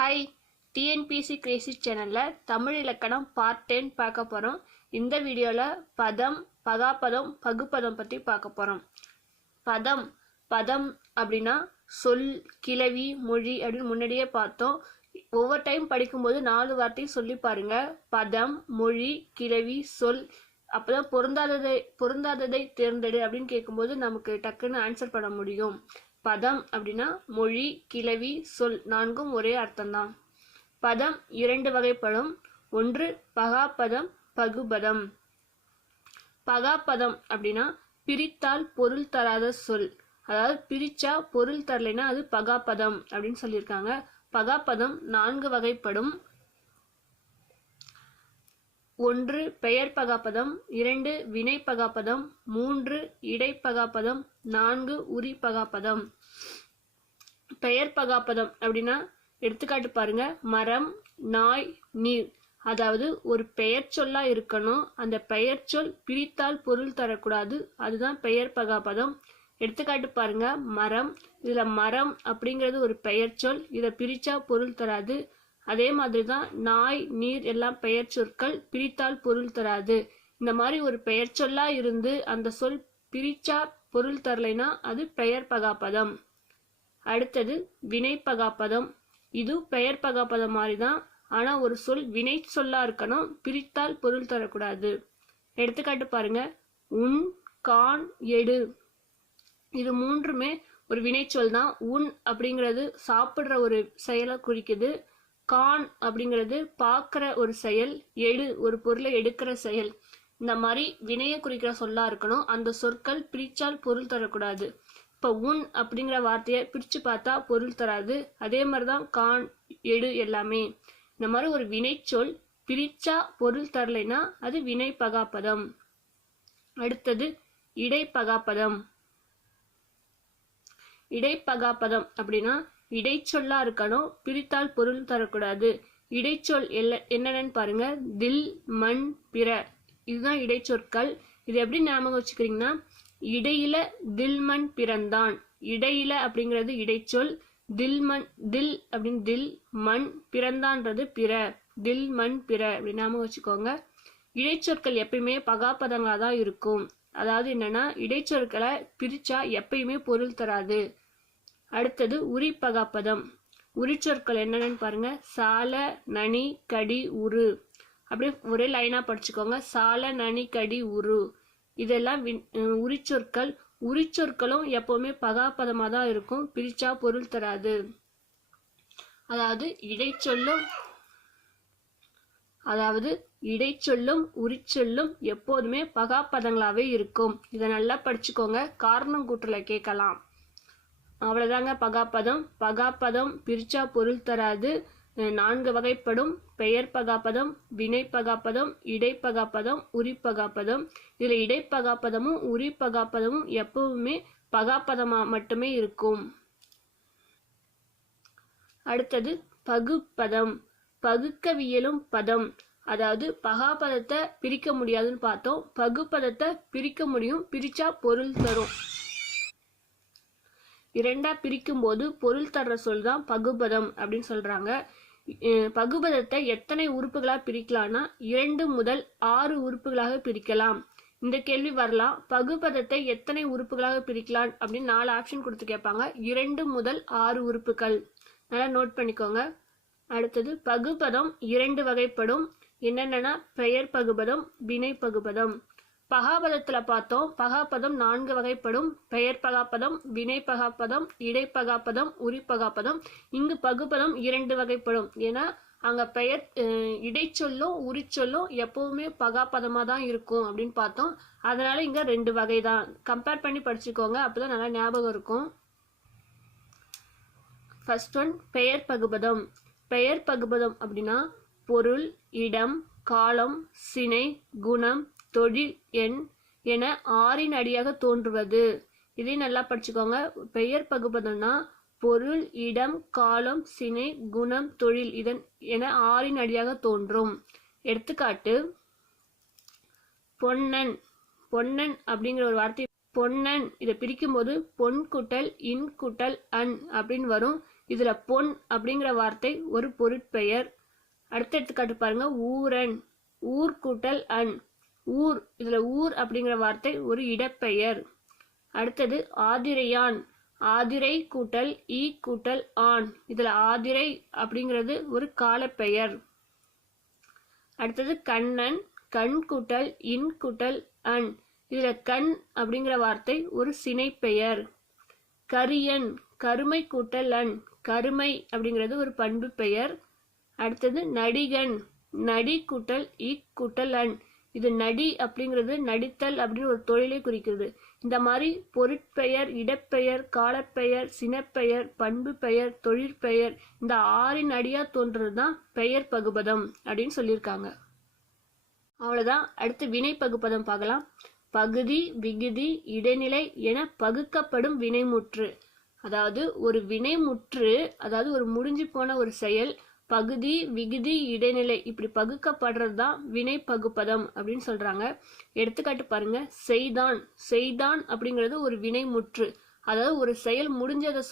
Hi, TNPSC Crazy சேனலில் தமிழ் இலக்கணம் part 10 பார்க்க போகிறோம். இந்த வீடியோவில் பதம், பகாப்பதம், பகுப்பதம் பற்றி பார்க்க போகிறோம். பதம் பதம் அப்படின்னா சொல், கிளவி, மொழி அப்படின்னு முன்னாடியே பார்த்தோம். ஒவ்வொரு டைம் படிக்கும்போது 4 வார்த்தையும் சொல்லி பாருங்க. பதம், மொழி, கிளவி, சொல். அப்போதான் பொருந்தாததை தேர்ந்தெடு அப்படின்னு கேட்கும்போது நமக்கு டக்குன்னு ஆன்சர் பண்ண முடியும். பதம் அப்படின்னா மொழி, கிளவி, சொல் 4ம் ஒரே அர்த்தம்தான். பதம் 2 வகைப்படும். ஒன்று பகாப்பதம், பகுபதம். பகாப்பதம் அப்படின்னா பிரித்தால் பொருள் தராத சொல். அதாவது பிரிச்சா பொருள் தரலைன்னா அது பகாப்பதம் அப்படின்னு சொல்லியிருக்காங்க. பகாப்பதம் 4 வகைப்படும். 1 பெயர் பகாப்பதம், 2 வினை பகாப்பதம், 3 இடைப்பகாப்பதம், 4 உரி பகாப்பதம். பெயர் பகாப்பதம் அப்படின்னா எடுத்துக்காட்டு பாருங்க. மரம், நாய், நீர். அதாவது ஒரு பெயர் சொல்லா இருக்கணும். அந்த பெயர் சொல் பிரித்தால் பொருள் தரக்கூடாது. அதுதான் பெயர் பகாப்பதம். எடுத்துக்காட்டு பாருங்க. மரம். இதுல மரம் அப்படிங்கிறது ஒரு பெயர் சொல். இதை பிரிச்சா பொருள் தராது. அதே மாதிரி தான் நாய், நீர் எல்லாம் பெயர் சொற்கள், பிரித்தால் பொருள் தராது. இந்த மாதிரி ஒரு பெயர் சொல்லா இருந்து அந்த சொல் பிரிச்சா பொருள் தரலைன்னா அது பெயர் பகாப்பதம். அடுத்தது வினை பகாப்பதம். இது பெயர் பகாப்பதம் மாதிரி தான். ஆனா ஒரு சொல் வினை சொல்லா இருக்கணும். பிரித்தால் பொருள் தரக்கூடாது. எடுத்துக்காட்டு பாருங்க. உன், கான், எடு. இது 3மே ஒரு வினை சொல் தான். உன் அப்படிங்கிறது சாப்பிடுற ஒரு செயலை குறிக்குது. கான் அப்படிங்கிறது பார்க்குற ஒரு செயல். எடு ஒரு பொருளை எடுக்கிற செயல். இந்த மாதிரி வினையை குறிக்கிற சொல்லா இருக்கணும். அந்த சொற்கள் பிரிச்சால் பொருள் தரக்கூடாது. இப்போ உன் அப்படிங்கிற வார்த்தையை பிரித்து பார்த்தா பொருள் தராது. அதே மாதிரி தான் கான், எடு எல்லாமே. இந்த மாதிரி ஒரு வினை சொல் பிரிச்சா பொருள் தரலைன்னா அது வினை பகாப்பதம். அடுத்தது இடைப்பகாப்பதம். இடைப்பகாப்பதம் அப்படின்னா இடைச்சொல்லா இருக்கணும். பிரித்தால் பொருள் தரக்கூடாது. இடைச்சொல் என்னென்னு பாருங்க. தில், மண், பிற. இதுதான் இடைச்சொற்கள். இது எப்படி ஞாபகம் வச்சுக்கிறீங்கன்னா, இடையில தில்மண் பிறந்தான். இடையில அப்படிங்கிறது இடைச்சொல். தில் அப்படின்னு தில், மண், பிறந்தான்றது பிற. தில், மண், பிற அப்படி ஞாபகம் வச்சுக்கோங்க. இடைச்சொற்கள் எப்பயுமே பகாப்பதங்களா தான் இருக்கும். அதாவது என்னன்னா இடைச்சொற்களை பிரிச்சா எப்பயுமே பொருள் தராது. அடுத்தது உரி பகாப்பதம். உரிச்சொற்கள் என்னென்னு பாருங்க. சால, நனி, கடி, உரு. அப்படியே ஒரே லைனா படிச்சுக்கோங்க. சால, நனி, கடி, உரு. இதெல்லாம் உரிச்சொற்கள். உரிச்சொற்களும் எப்பவுமே பகாப்பதமா தான் இருக்கும். பிரிச்சா பொருள் தராது. அதாவது இடைச்சொல்லும் உரிச்சொல்லும் எப்போதுமே பகாப்பதங்களாவே இருக்கும். இதை நல்லா படிச்சுக்கோங்க. காரணம் கூற்றுல கேட்கலாம். அவ்வளவுதாங்க பகாப்பதம். பகாப்பதம் பிரிச்சா பொருள் தராது. 4 வகைப்படும். பெயர் பகாப்பதம், வினை பகாப்பதம், இடைப்பகாப்பதம், உரி பகாப்பதம். இதுல இடைப்பகாப்பதமும் உரி பகாப்பதமும் எப்பவுமே பகாப்பதமா மட்டுமே இருக்கும். அடுத்தது பகுப்பதம். பகுக்கவியலும் பதம். அதாவது பகாப்பதத்தை பிரிக்க முடியாதுன்னு பார்த்தோம். பகுப்பதத்தை பிரிக்க முடியும். பிரிச்சா பொருள் தரும். 2ஆ பிரிக்கும் போது பொருள் தர்ற சொல் தான் பகுபதம் அப்படின்னு சொல்றாங்க. பகுபதத்தை எத்தனை உறுப்புகளா பிரிக்கலாம்னா 2 முதல் 6 உறுப்புகளாக பிரிக்கலாம். இந்த கேள்வி வரலாம். பகுபதத்தை எத்தனை உறுப்புகளாக பிரிக்கலாம் அப்படின்னு 4 ஆப்ஷன் கொடுத்து கேட்பாங்க. 2 முதல் 6 உறுப்புகள். நல்லா நோட் பண்ணிக்கோங்க. அடுத்தது பகுபதம் 2 வகைப்படும். என்னென்னா பெயர் பகுபதம், வினை பகுபதம். பகாபதத்துல பார்த்தோம். பகாப்பதம் 4 வகைப்படும். பெயர் பகாப்பதம், வினை பகாப்பதம், இடைப்பகாப்பதம், உரி பகாப்பதம். இங்கு பகுபதம் 2 வகைப்படும். ஏன்னா அங்க பெயர் இடைச்சொல்லும் உரிச்சொல்லும் எப்பவுமே பகாப்பதமா தான் இருக்கும் அப்படின்னு பார்த்தோம். அதனால இங்க 2 வகை தான். கம்பேர் பண்ணி படிச்சுக்கோங்க. அப்பதான் நல்லா ஞாபகம் இருக்கும். ஃபர்ஸ்ட் ஒன் பெயர் பகுபதம். பெயர் பகுபதம் அப்படின்னா பொருள், இடம், காலம், சினை, குணம், தொழில், எண் என 6ன் அடியாக தோன்றுவது. இதையும் நல்லா படிச்சுக்கோங்க. பெயர் பகுபதம்னா பொருள், இடம், காலம், சினை, குணம், தொழில் என 6ன் அடியாக தோன்றும். எடுத்துக்காட்டு பொன்னன். பொன்னன் அப்படிங்கிற ஒரு வார்த்தை. பொன்னன் இதை பிரிக்கும் போது பொன் கூட்டல் இன் கூட்டல் அன் அப்படின்னு வரும். இதுல பொன் அப்படிங்கிற வார்த்தை ஒரு பொருட்பெயர். அடுத்த எடுத்துக்காட்டு பாருங்க, ஊரன், ஊர் கூட்டல் அன், ஊர், இதுல ஊர் அப்படிங்கிற வார்த்தை ஒரு இடப்பெயர். அடுத்தது ஆதிரையான், ஆதிரை கூட்டல் ஈ கூட்டல் ஆண், இதுல ஆதிரை அப்படிங்கிறது ஒரு காலப்பெயர். அடுத்தது கண்ணன், கண் கூட்டல் இன் கூட்டல் அன், இதுல கண் அப்படிங்கிற வார்த்தை ஒரு சினைப்பெயர். கரியன், கருமை கூட்டல் அன், கருமை அப்படிங்கிறது ஒரு பண்பு பெயர். அடுத்தது நடிகன், நடி கூட்டல் இ கூட்டல் அன், இது நடி அப்படிங்கிறது நடித்தல் அப்படின்னு ஒரு தொழிலை குறிக்கிறது. இந்த மாதிரி பொருட்பெயர், இடப்பெயர், காலப்பெயர், சினப்பெயர், பண்பு பெயர், தொழிற்பெயர், இந்த 6 அடியா தோன்றதுதான் பெயர் பகுபதம் அப்படின்னு சொல்லியிருக்காங்க. அவ்வளவுதான். அடுத்து வினை பகுபதம் பார்க்கலாம். பகுதி, விகுதி, இடைநிலை என பகுக்கப்படும் வினைமுற்று. அதாவது ஒரு வினைமுற்று, அதாவது ஒரு முடிஞ்சு போன ஒரு செயல் பகுதி, விகுதி, இடைநிலை இப்படி பகுக்கப்படுறது தான் வினை பகுப்பதம் அப்படின்னு சொல்றாங்க. எடுத்துக்காட்டு பாருங்க, செய்தான், செய்தான் அப்படிங்கிறது ஒரு வினைமுற்று. அதாவது ஒரு செயல் முடிஞ்சதை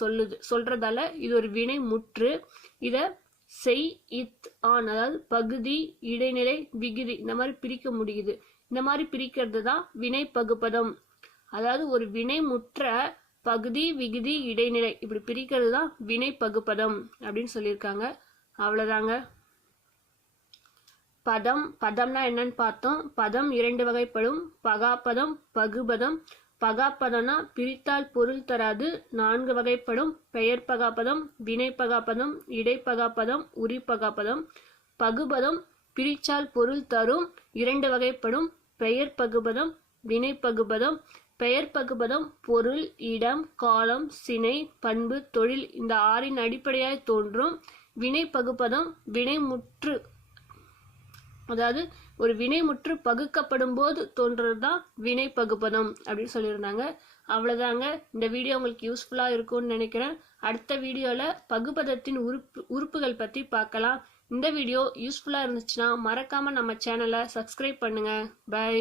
சொல்றதால இது ஒரு வினைமுற்று. இத செய், இத், ஆன், அதாவது பகுதி, இடைநிலை, விகுதி இந்த மாதிரி பிரிக்க முடியுது. இந்த மாதிரி பிரிக்கிறது தான் வினை பகுப்பதம். அதாவது ஒரு வினைமுற்ற பகுதி, விகுதி, இடைநிலை இப்படி பிரிக்கிறது தான் வினை பகுப்பதம் அப்படின்னு சொல்லியிருக்காங்க. அவ்வளவுதாங்க. பதம், பதம்னா என்னன்னு பார்த்தோம். பதம் 2 வகைப்படும், பகாப்பதம், பகுபதம். பகாப்பதம்னா பிரித்தால் பொருள் தராது, 4 வகைப்படும். பெயர் பகாப்பதம், வினை பகாப்பதம், இடைப்பகாப்பதம், உரிப்பகாப்பதம். பகுபதம் பிரிச்சால் பொருள் தரும், 2 வகைப்படும். பெயர் பகுபதம், வினை பகுபதம். பெயர் பகுபதம் பொருள், இடம், காலம், சினை, பண்பு, தொழில் இந்த 6 அடிப்படையாய் தோன்றும். வினை பகுப்பதம் வினைமுற்று, அதாவது ஒரு வினைமுற்று பகுக்கப்படும் போது தோன்றதுதான் வினை பகுப்பதம் அப்படின்னு சொல்லியிருந்தாங்க. அவ்வளவுதாங்க. இந்த வீடியோ உங்களுக்கு யூஸ்ஃபுல்லா இருக்கும்னு நினைக்கிறேன். அடுத்த வீடியோல பகுபதத்தின் உறுப்புகள் பத்தி பார்க்கலாம். இந்த வீடியோ யூஸ்ஃபுல்லா இருந்துச்சுன்னா மறக்காம நம்ம சேனலை சப்ஸ்கிரைப் பண்ணுங்க. பை.